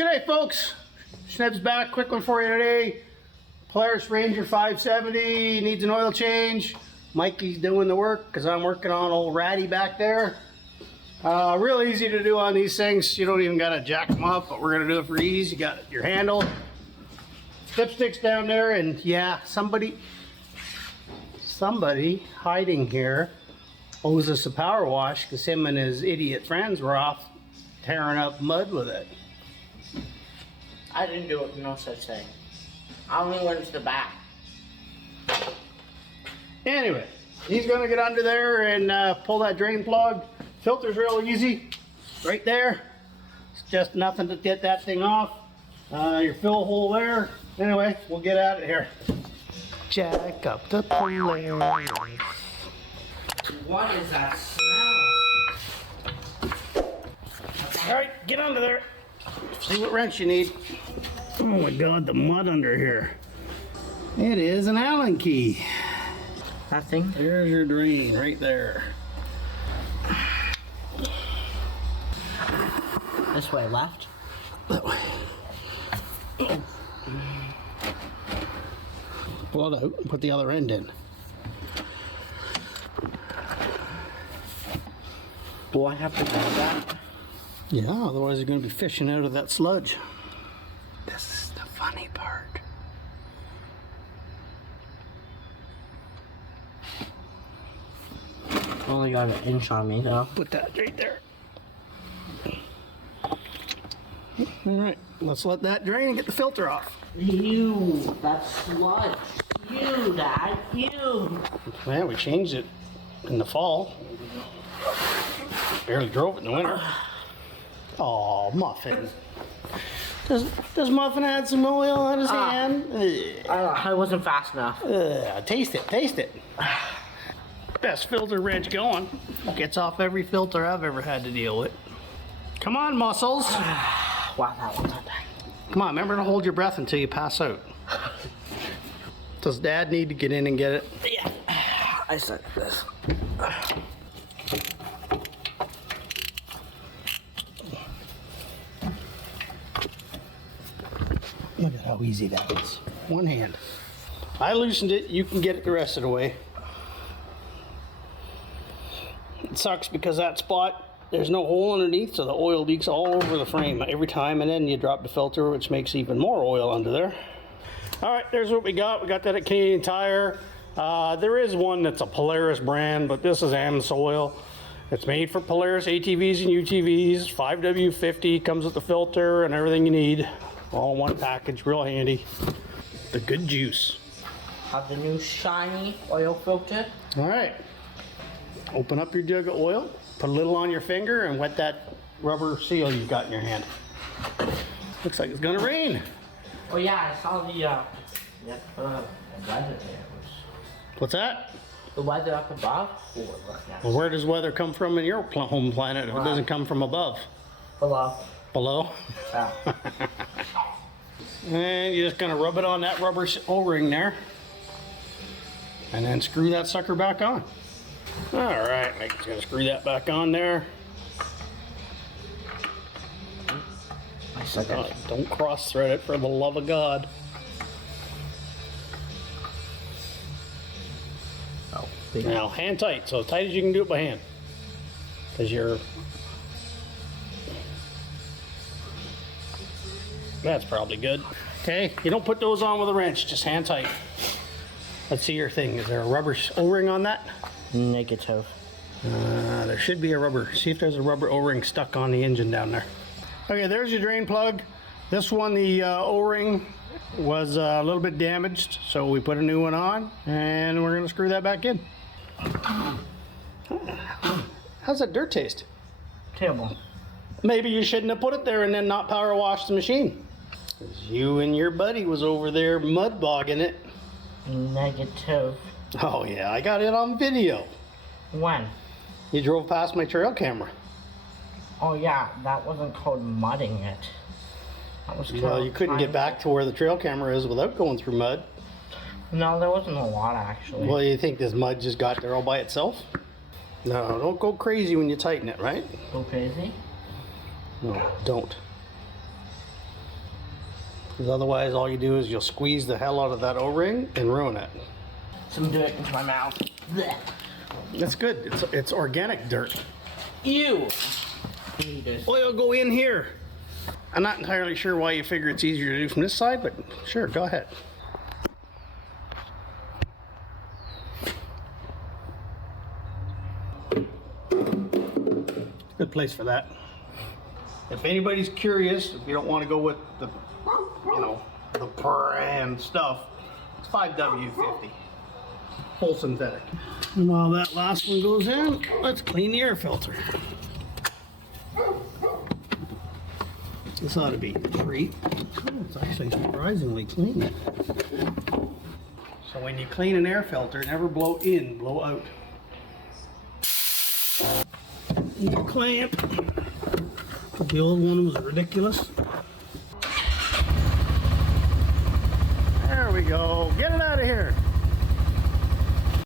G'day folks, Schneb's back. Quick one for you today. Polaris Ranger 570 needs an oil change. Mikey's doing the work because I'm working on old Ratty back there. Real easy to do on these things. You don't even gotta jack them up, but we're gonna do it for ease. You got your handle, dipsticks down there, and yeah, somebody hiding here owes us a power wash because him and his idiot friends were off tearing up mud with it. I didn't do it, no such thing. I only went to the back. Anyway, he's gonna get under there and pull that drain plug. Filter's real easy, right there. It's just nothing to get that thing off. Your fill hole there. Anyway, we'll get out of here. Jack up the Polaris. What is that smell? All right, get under there. See what wrench you need. Oh my God, the mud under here. It is an Allen key. That thing? There's your drain right there. This way, left? That way. Pull it out and put the other end in. Do I have to do that? Yeah, otherwise you're going to be fishing out of that sludge. This is the funny part. Only got an inch on me though. Put that right there. Alright, let's let that drain and get the filter off. Ew, that's sludge. Ew, Dad, ew. Yeah, we changed it in the fall. Barely drove it in the winter. Oh, Muffin. Does Muffin add some oil on his hand? I wasn't fast enough. Taste it, taste it. Best filter wrench going. Gets off every filter I've ever had to deal with. Come on, muscles. Wow, that was not bad. Come on, remember to hold your breath until you pass out. Does Dad need to get in and get it? Yeah, I said this. Look at how easy that is. One hand. I loosened it, you can get it the rest of the way. It sucks because that spot, there's no hole underneath, so the oil leaks all over the frame every time, and then you drop the filter, which makes even more oil under there. All right, there's what we got. We got that at Canadian Tire. There is one that's a Polaris brand, but this is AMSoil. It's made for Polaris ATVs and UTVs. 5W50, comes with the filter and everything you need. All in one package, real handy. The good juice. Have the new shiny oil filter. All right, open up your jug of oil, put a little on your finger, and wet that rubber seal you've got in your hand. Looks like it's gonna rain. Oh yeah, I saw the weather there. What's that? The weather up above? Well, where does weather come from in your home planet if it doesn't come from above? Below. Below? Yeah. And you're just gonna rub it on that rubber O-ring there. And then screw that sucker back on. All right, Mike's gonna screw that back on there. Don't cross thread it for the love of God. Oh, now hand tight, so as tight as you can do it by hand. Because that's probably good. Okay, you don't put those on with a wrench, just hand tight. Let's see your thing. Is there a rubber O-ring on that? Negative. There should be a rubber. See if there's a rubber O-ring stuck on the engine down there. Okay, there's your drain plug. This one, the O-ring was a little bit damaged, so we put a new one on, and we're gonna screw that back in. How's that dirt taste? Terrible. Maybe you shouldn't have put it there and then not power wash the machine. 'Cause you and your buddy was over there mud bogging it. Negative. Oh yeah, I got it on video. When? You drove past my trail camera. Oh yeah, that wasn't called mudding it. That was Well, you couldn't get back to where the trail camera is without going through mud. No, there wasn't a lot actually. Well, you think this mud just got there all by itself? No, don't go crazy when you tighten it, right? Go crazy? No, don't. Because otherwise all you do is you'll squeeze the hell out of that O-ring and ruin it. Some dirt into my mouth. Blech. That's good. It's organic dirt. Ew. Oil go in here. I'm not entirely sure why you figure it's easier to do from this side, but sure, go ahead. Good place for that. If anybody's curious, if you don't want to go with the, you know, the brand stuff, it's 5W50. Full synthetic. And while that last one goes in, let's clean the air filter. This ought to be free. Oh, it's actually surprisingly clean. So when you clean an air filter, never blow in, blow out. Your clamp. The old one was ridiculous. There we go. Get it out of here.